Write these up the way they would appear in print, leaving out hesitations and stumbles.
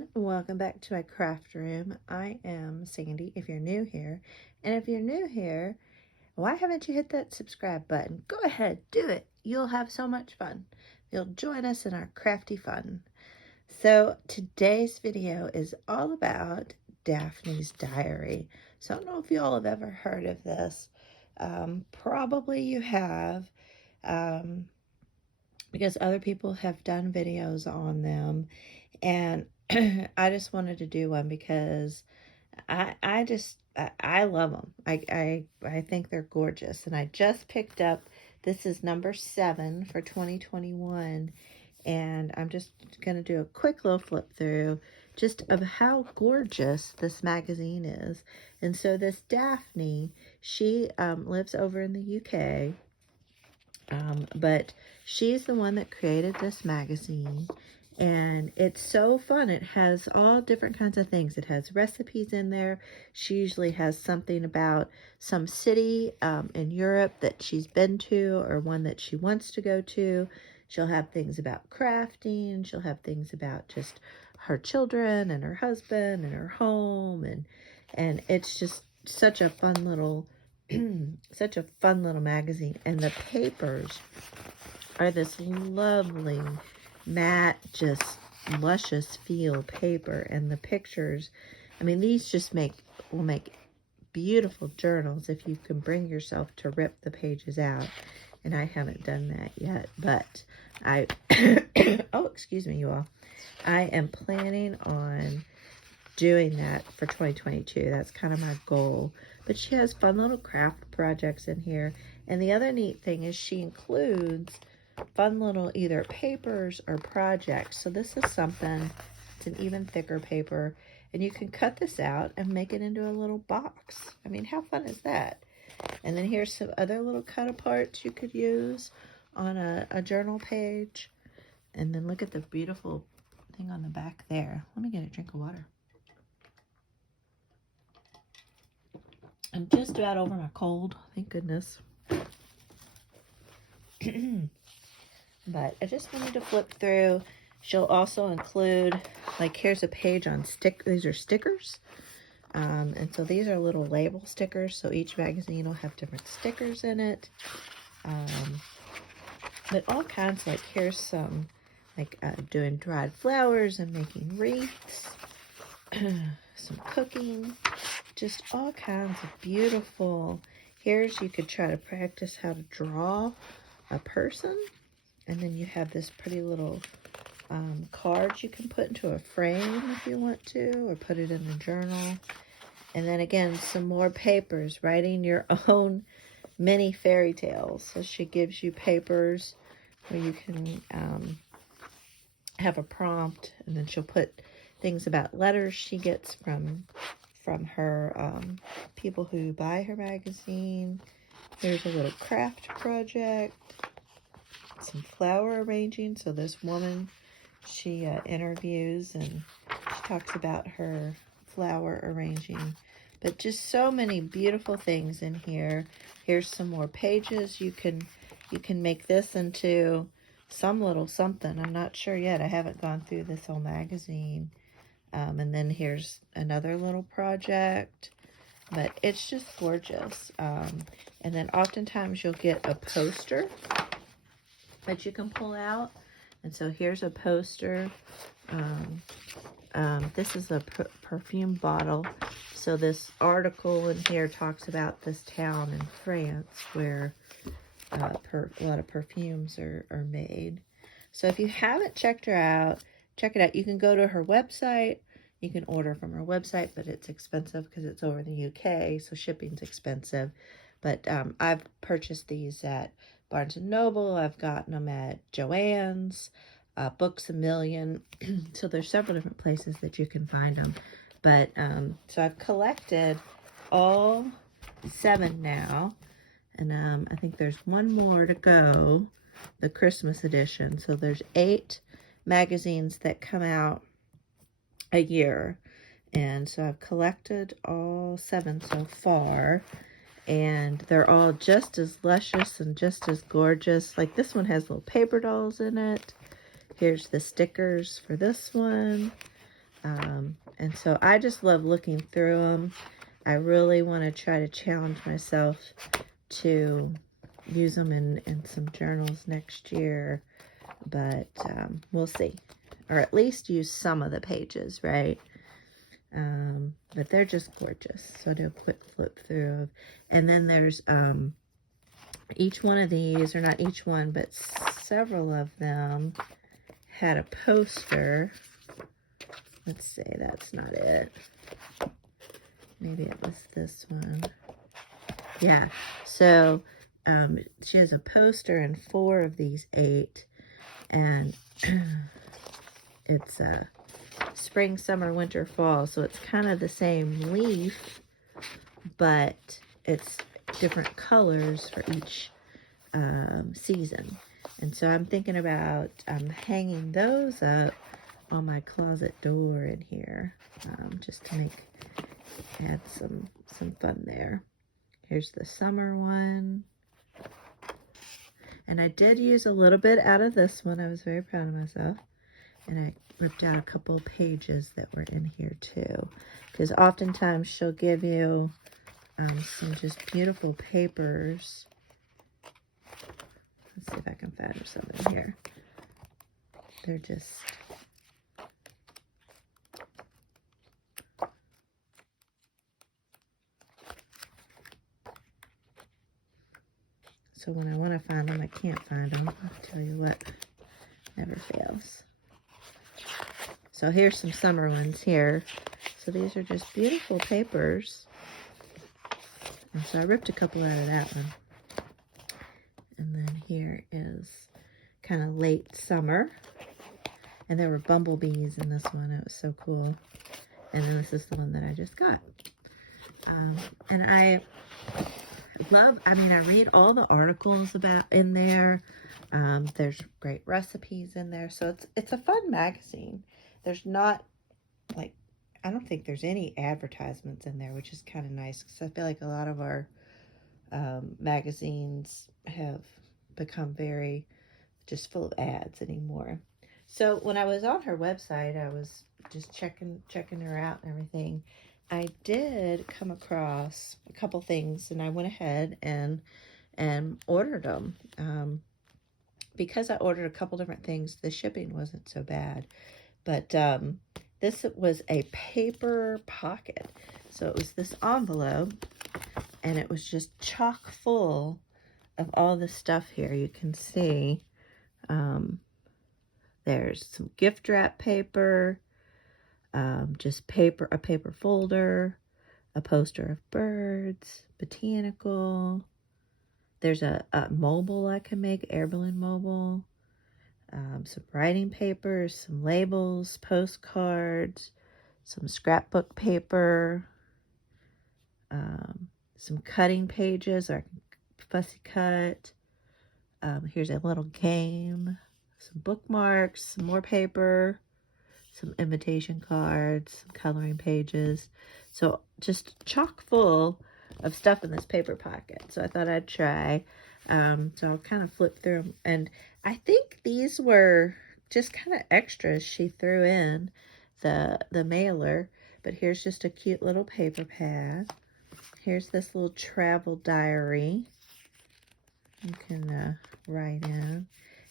everyone, welcome back to my craft room. I am Sandy if you're new here, and if you're new here, why haven't you hit that subscribe button? Go ahead, do it. You'll have so much fun. You'll join us in our crafty fun. So today's video is all about Daphne's diary. So I don't know if you all have ever heard of this. Probably you have, because other people have done videos on them. And I just wanted to do one because I love them. I think they're gorgeous. And I just picked up, this is number 7 for 2021. And I'm just going to do a quick little flip through just of how gorgeous this magazine is. And so this Daphne, she lives over in the UK. But she's the one that created this magazine. And it's so fun. It has all different kinds of things. It has recipes in there. She usually has something about some city in Europe that she's been to or one that she wants to go to. She'll have things about crafting. She'll have things about just her children and her husband and her home. And it's just such a fun little, such a fun little magazine. And the papers are this lovely matte, just luscious feel paper, and the pictures, I mean, these just will make beautiful journals if you can bring yourself to rip the pages out. And I haven't done that yet, but I oh, excuse me, you all, I am planning on doing that for 2022. That's kind of my goal. But she has fun little craft projects in here, and the other neat thing is she includes fun little either papers or projects. So this is something, it's an even thicker paper, and you can cut this out and make it into a little box. I mean, how fun is that? And then here's some other little cut aparts you could use on a journal page. And then look at the beautiful thing on the back there. Let me get a drink of water. I'm just about over my cold, thank goodness. But I just wanted to flip through. She'll also include, like, here's a page on these are stickers. And so these are little label stickers. So each magazine will have different stickers in it. But all kinds, like here's some, like doing dried flowers and making wreaths. Some cooking. Just all kinds of beautiful. Here's, you could try to practice how to draw a person. And then you have this pretty little cards you can put into a frame if you want to, or put it in a journal. And then again, some more papers, writing your own mini fairy tales. So she gives you papers where you can have a prompt, and then she'll put things about letters she gets from her people who buy her magazine. Here's a little craft project. Some flower arranging. So this woman, she interviews and she talks about her flower arranging. But just so many beautiful things in here. Here's some more pages. You can make this into some little something. I'm not sure yet. I haven't gone through this whole magazine. And then here's another little project. But it's just gorgeous. And then oftentimes you'll get a poster that you can pull out. And so here's a poster. This is a perfume bottle. So this article in here talks about this town in France where a lot of perfumes are made. So if you haven't checked her out, check it out. You can go to her website. You can order from her website, but it's expensive because it's over in the UK, so shipping's expensive. But I've purchased these at Barnes & Noble. I've gotten them at Joann's, Books A Million. So there's several different places that you can find them. But so I've collected all 7 now. And I think there's one more to go, the Christmas edition. So there's 8 magazines that come out a year. And so I've collected all 7 so far. And they're all just as luscious and just as gorgeous. Like this one has little paper dolls in it. Here's the stickers for this one. And so I just love looking through them. I really want to try to challenge myself to use them in some journals next year, but we'll see. Or at least use some of the pages, right? But they're just gorgeous. So I'll do a quick flip through. And then there's each one of these, or not each one, but several of them had a poster. Let's see, that's not it. Maybe it was this one. Yeah, so she has a poster in 4 of these 8, and it's a spring, summer, winter, fall, so it's kind of the same leaf, but it's different colors for each season. And so I'm thinking about hanging those up on my closet door in here, just to add some fun there. Here's the summer one. And I did use a little bit out of this one. I was very proud of myself. And I ripped out a couple of pages that were in here too. Because oftentimes she'll give you some just beautiful papers. Let's see if I can find something here. They're just... So when I want to find them, I can't find them. I'll tell you what, never fails. So here's some summer ones here. So these are just beautiful papers. And so I ripped a couple out of that one. And then here is kind of late summer. And there were bumblebees in this one. It was so cool. And then this is the one that I just got. And I read all the articles about in there. There's great recipes in there. So it's a fun magazine. There's not, like, I don't think there's any advertisements in there, which is kind of nice, because I feel like a lot of our magazines have become very just full of ads anymore. So when I was on her website, I was just checking her out and everything. I did come across a couple things, and I went ahead and ordered them. Because I ordered a couple different things, the shipping wasn't so bad. But this was a paper pocket. So it was this envelope, and it was just chock full of all the stuff here. You can see there's some gift wrap paper, just paper, a paper folder, a poster of birds, botanical. There's a mobile I can make, air balloon mobile. Some writing papers, some labels, postcards, some scrapbook paper, some cutting pages or fussy cut. Here's a little game, some bookmarks, some more paper, some invitation cards, some coloring pages. So just chock full of stuff in this paper pocket. So I thought I'd try. So I'll kind of flip through them. And I think these were just kind of extras she threw in the mailer. But here's just a cute little paper pad. Here's this little travel diary you can write in.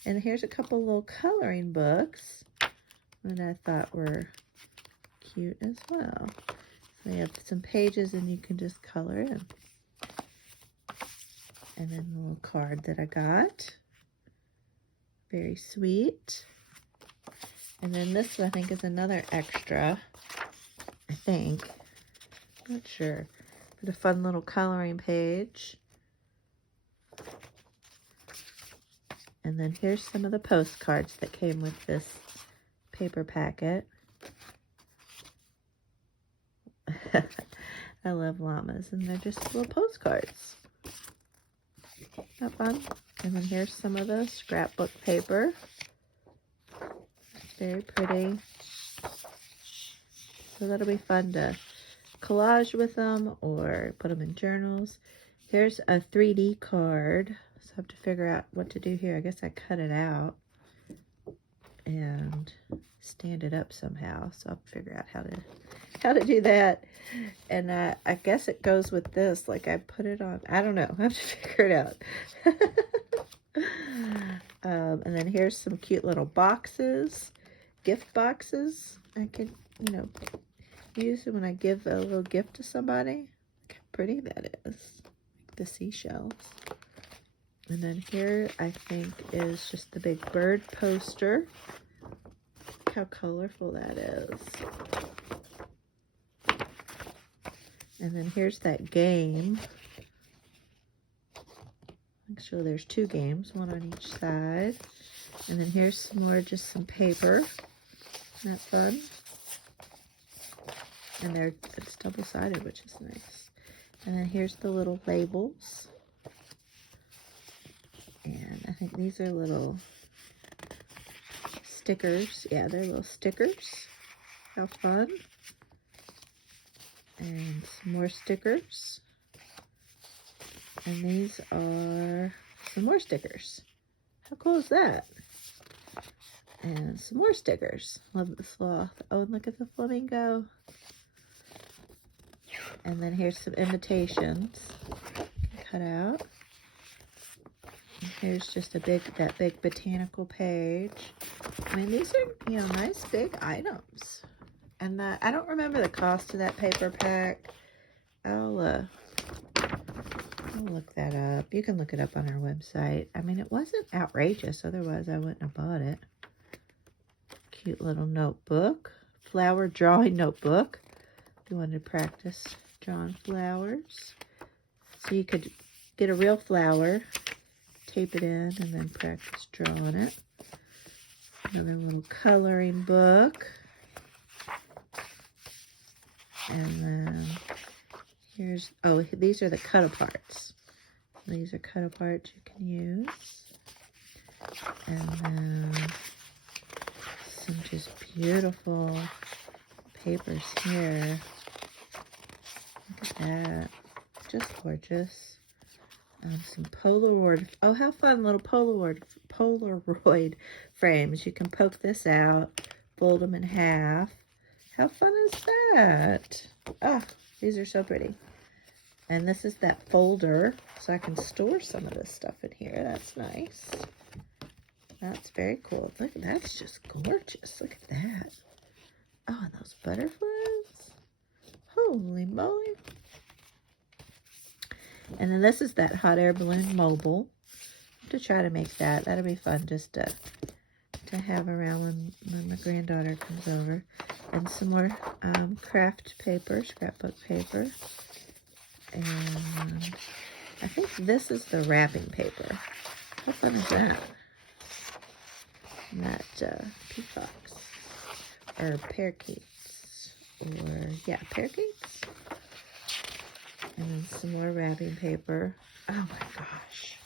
And here's a couple little coloring books that I thought were cute as well. So you have some pages and you can just color in. And then the little card that I got. Very sweet. And then this one I think is another extra. I think. Not sure. But a fun little coloring page. And then here's some of the postcards that came with this paper packet. I love llamas, and they're just little postcards. Not fun? And then here's some of the scrapbook paper. It's very pretty. So that'll be fun to collage with them or put them in journals. Here's a 3D card. So I have to figure out what to do here. I guess I cut it out. and stand it up somehow. So I'll figure out how to do that. And I guess it goes with this. Like I put it on. I don't know. I have to figure it out. And then here's some cute little boxes, gift boxes. I can, use them when I give a little gift to somebody. Look how pretty that is. Like the seashells. And then here, I think, is just the big bird poster. Look how colorful that is. And then here's that game. Actually, there's 2 games, one on each side. And then here's some more, just some paper. Isn't that fun? And it's double-sided, which is nice. And then here's the little labels. And I think these are little stickers. Yeah, they're little stickers. How fun. And some more stickers. And these are some more stickers. How cool is that? And some more stickers. Love the sloth. Oh, and look at the flamingo. And then here's some invitations. Cut out. And here's just that big botanical page. I mean, these are, nice big items. And I don't remember the cost of that paper pack. I'll look that up. You can look it up on our website. I mean, it wasn't outrageous. Otherwise, I wouldn't have bought it. Cute little notebook. Flower drawing notebook. If you wanted to practice drawing flowers. So you could get a real flower, tape it in, and then practice drawing it. Another little coloring book. And then these are the cut-aparts. These are cut-aparts you can use. And then some just beautiful papers here. Look at that. Just gorgeous. Some Polaroid. Oh, how fun, little Polaroid frames. You can poke this out, fold them in half. How fun is that? Oh, these are so pretty. And this is that folder, so I can store some of this stuff in here. That's nice. That's very cool. Look, that's just gorgeous. Look at that. Oh, and those butterflies. Holy moly. And then this is that hot air balloon mobile. I have to try to make that. That'll be fun just to have around when my granddaughter comes over. And some more craft paper, scrapbook paper. And I think this is the wrapping paper. How fun is that? Not peacocks. Or parakeets. Parakeets. And then some more wrapping paper. Oh my gosh.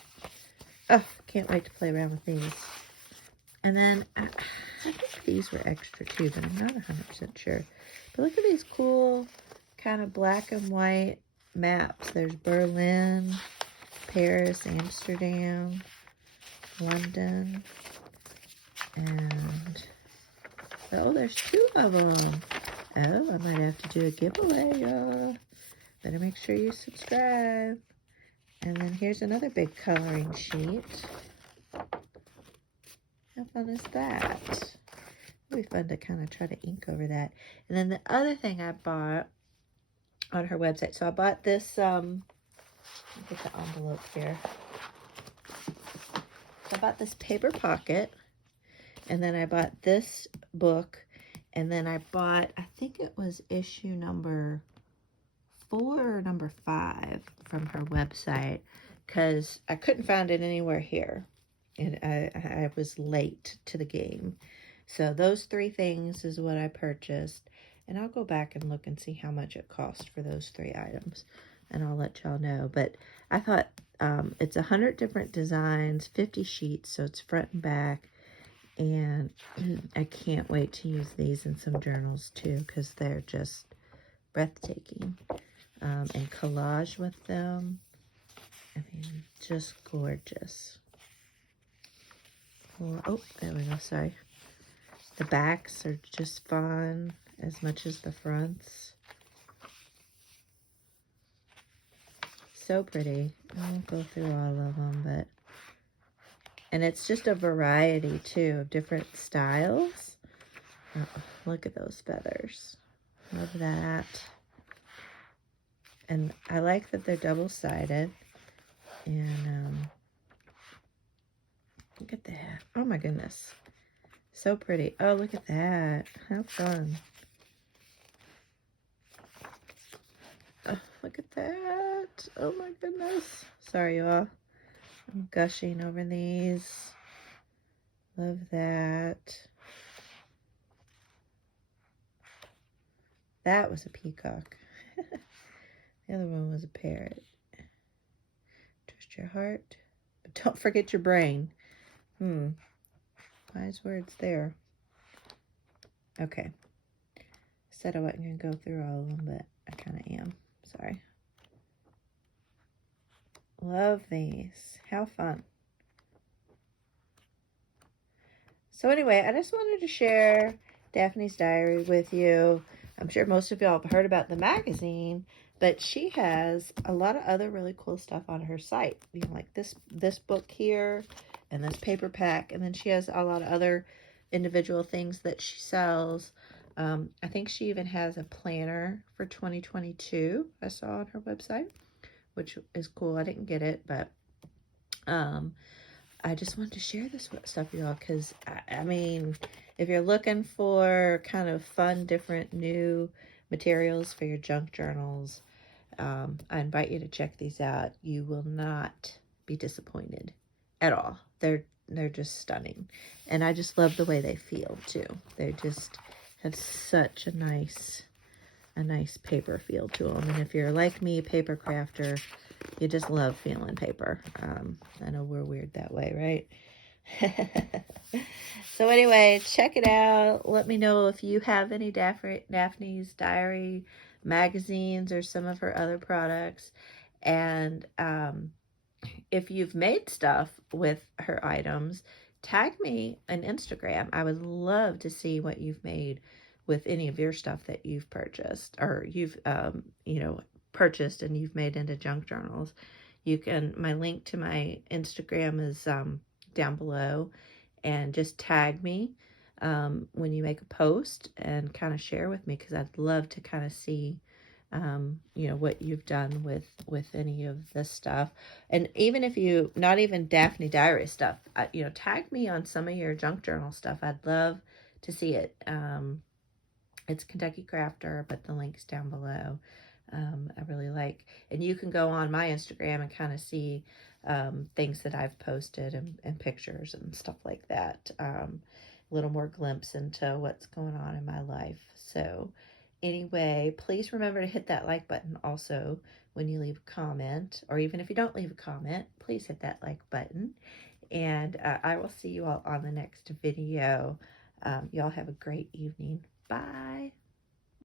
Oh, can't wait to play around with these. And then I think these were extra too, but I'm not 100% sure. But look at these cool kind of black and white maps. There's Berlin, Paris, Amsterdam, London, and there's 2 of them. Oh, I might have to do a giveaway, y'all. Better make sure you subscribe. And then here's another big coloring sheet. How fun is that? It'll be fun to kind of try to ink over that. And then the other thing I bought on her website. So I bought this, let me get the envelope here. So I bought this paper pocket. And then I bought this book. And then I bought, I think it was issue number 4 or number 5 from her website. Because I couldn't find it anywhere here. And I was late to the game. So those 3 things is what I purchased. And I'll go back and look and see how much it cost for those 3 items. And I'll let y'all know. But I thought it's 100 different designs, 50 sheets. So it's front and back. And I can't wait to use these in some journals too. Because they're just breathtaking. And collage with them. I mean, just gorgeous. Oh, there we go, sorry. The backs are just fun as much as the fronts. So pretty. I won't go through all of them, but... And it's just a variety, too, of different styles. Oh, look at those feathers. Love that. And I like that they're double-sided. And look at that. Oh, my goodness. So pretty. Oh, look at that. How fun. Oh, look at that. Oh, my goodness. Sorry, y'all. I'm gushing over these. Love that. That was a peacock. The other one was a parrot. Trust your heart, but don't forget your brain. Wise words there. Okay. Said I wasn't going to go through all of them, but I kind of am. Sorry. Love these. How fun. So anyway, I just wanted to share Daphne's diary with you. I'm sure most of y'all have heard about the magazine, but she has a lot of other really cool stuff on her site. You know, like this book here and this paper pack, and then she has a lot of other individual things that she sells. I think she even has a planner for 2022 I saw on her website, which is cool. I didn't get it, but I just wanted to share this stuff with y'all because, I mean, if you're looking for kind of fun, different, new materials for your junk journals, I invite you to check these out. You will not be disappointed at all. They're just stunning. And I just love the way they feel, too. They just have such a nice paper feel to them. And if you're like me, a paper crafter, you just love feeling paper. I know we're weird that way, right? So anyway, check it out. Let me know if you have any Daphne's Diary magazines or some of her other products. And if you've made stuff with her items, tag me on Instagram. I would love to see what you've made with any of your stuff that you've purchased or you've, purchased and you've made into junk journals. My link to my Instagram is down below, and just tag me when you make a post and kind of share with me, because I'd love to kind of see what you've done with any of this stuff. And even if you, not even Daphne Diary stuff, tag me on some of your junk journal stuff. I'd love to see it. It's Kentucky Crafter, but the link's down below. I really like, and you can go on my Instagram and kind of see things that I've posted and pictures and stuff like that. A little more glimpse into what's going on in my life. So anyway, please remember to hit that like button also when you leave a comment, or even if you don't leave a comment, please hit that like button. And I will see you all on the next video. Y'all have a great evening. Bye.